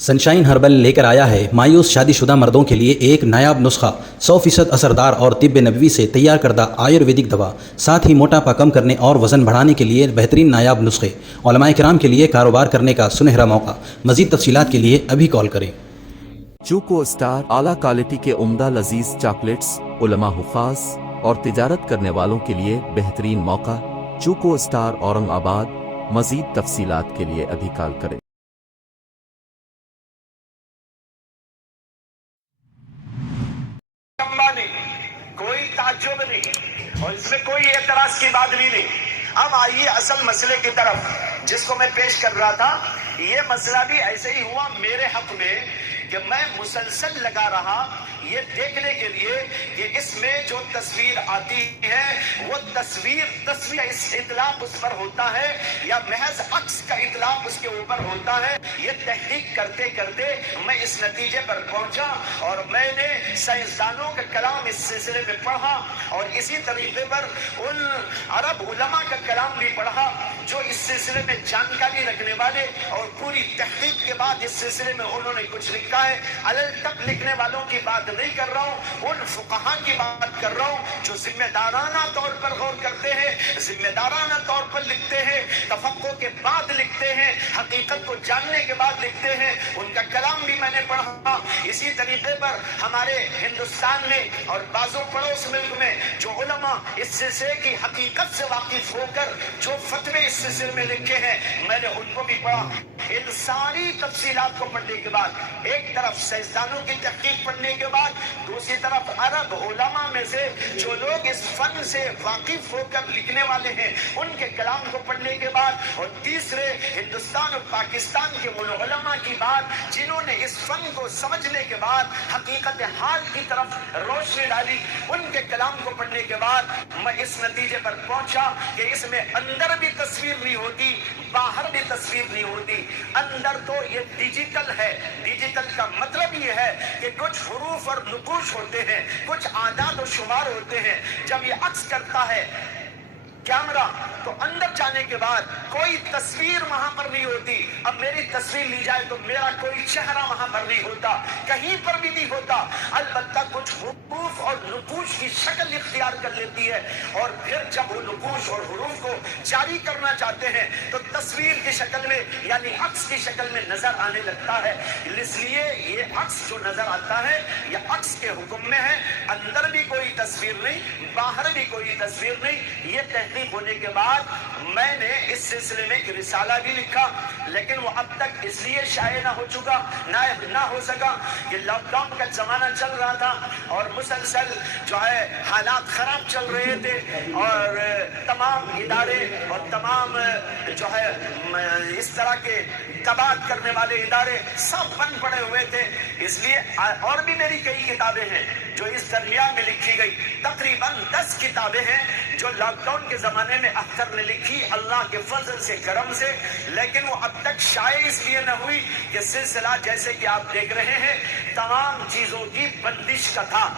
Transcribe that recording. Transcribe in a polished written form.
Sunshine herbal لے کر آیا ہے مایوس شادی شدہ مردوں کے لیے ایک نایاب نسخہ 100% اثردار اور طب نبوی سے تیار کردہ آیورویدک دوا، ساتھ ہی موٹاپا کم کرنے اور وزن بڑھانے کے لیے بہترین نایاب نسخے، علماء کرام کے لیے کاروبار کرنے کا سنہرا موقع۔ مزید تفصیلات کے لیے ابھی کال کریں۔ چوکو اسٹار اعلیٰ کوالٹی کے عمدہ لذیذ چاکلیٹس، علماء حفاظ اور تجارت کرنے والوں کے لیے بہترین موقع۔ چوکو اسٹار اورنگ آباد۔ مزید تفصیلات کے لیے ابھی کال کریں۔ کوئی تعجب نہیں اور اس میں کوئی اعتراض کی بات بھی نہیں۔ اب آئیے اصل مسئلے کی طرف جس کو میں پیش کر رہا تھا۔ یہ مسئلہ بھی ایسے ہی ہوا میرے حق میں کہ میں مسلسل لگا رہا یہ دیکھنے کے لیے کہ اس میں جو تصویر آتی ہے وہ تصویر اس اطلاق اس پر ہوتا ہے یا محض عکس کا اطلاق اس کے اوپر ہوتا ہے۔ یہ تحقیق کرتے کرتے میں اس نتیجے پر پہنچا اور میں نے سائنسدانوں کا کلام اس سلسلے میں پڑھا اور اسی طریقے پر ان عرب علماء کا کلام بھی پڑھا جو اس سلسلے میں جانکاری رکھنے والے اور پوری تحقیق کے بعد اس سلسلے میں انہوں نے کچھ لکھا ہے۔ علل تک لکھنے والوں کی بات نہیں کر رہا ہوں، ان فقہاء کی بات کر رہا ہوں جو ذمہ دارانہ طور پر غور کرتے ہیں، ذمہ دارانہ طور پر لکھتے ہیں، تفقہ کے بعد لکھتے ہیں، حقیقت کو جاننے کے بعد لکھتے ہیں۔ ان کا کلام بھی میں نے پڑھا۔ اسی طریقے پر ہمارے ہندوستان میں اور بعضوں پڑوس ملک میں جو علماء اس سلسلے کی حقیقت سے واقف ہو کر جو فتوے اس سلسلے میں لکھے ہیں میں نے ان کو بھی پڑھا۔ ان ساری تفصیلات کو پڑھنے کے بعد ایک طرف سائنسدانوں کی تحقیق پڑھنے کے بعد دوسری طرف عرب علماء میں سے جو لوگ اس فن سے واقف ہو کر لکھنے والے ہیں ان کے کلام کو پڑھنے کے بعد اور تیسرے ہندوستان اور پاکستان کے ان علماء کی بات جنہوں نے اس فن کو سمجھنے کے بعد حقیقت حال کی طرف روشنی ڈالی ان کے کلام کو پڑھنے کے بعد میں اس نتیجے پر پہنچا کہ اس میں اندر بھی تصویر نہیں ہوتی، باہر بھی تصویر نہیں ہوتی۔ اندر تو یہ ڈیجیٹل ہے۔ ڈیجیٹل کا مطلب یہ ہے کہ کچھ حروف اور نقوش ہوتے ہیں، کچھ اعداد و شمار ہوتے ہیں۔ جب یہ عکس کرتا ہے کیمرہ تو اندر جانے کے بعد کوئی تصویر وہاں پر نہیں ہوتی۔ اب میری تصویر لی جائے تو میرا کوئی چہرہ وہاں پر نہیں ہوتا، کہیں پر بھی نہیں ہوتا، البتہ کچھ حروف اور نقوش کی شکل اختیار کر لیتی ہے اور پھر جب وہ نقوش اور حروف کو جاری کرنا چاہتے ہیں تو تصویر کی شکل میں یعنی عکس کی شکل میں نظر آنے لگتا ہے۔ اس لیے یہ عکس جو نظر آتا ہے یہ عکس کے حکم میں ہے، اندر بھی کوئی تصویر نہیں، باہر بھی کوئی تصویر نہیں۔ یہ تحقیق ہونے کے بعد میں نے اس سلسلے میں ایک رسالہ بھی لکھا، لیکن وہ اب تک اس لیے شائع نہ ہو سکا کہ لاک ڈاؤن کا زمانہ چل رہا تھا اور مسلسل جو ہے حالات خراب چل رہے تھے اور تمام ادارے اور تمام جو ہے اس طرح کے تباہ کرنے والے ادارے سب بند پڑے ہوئے تھے۔ اس لیے اور بھی میری کئی کتابیں ہیں جو اس درمیان میں لکھی گئی، تقریباً 10 کتابیں ہیں جو لاک ڈاؤن کے زمانے میں اختر نے لکھی اللہ کے فضل سے کرم سے، لیکن وہ اب تک شائع اس لیے نہ ہوئی کہ سلسلہ جیسے کہ آپ دیکھ رہے ہیں تمام چیزوں کی بندش کا تھا۔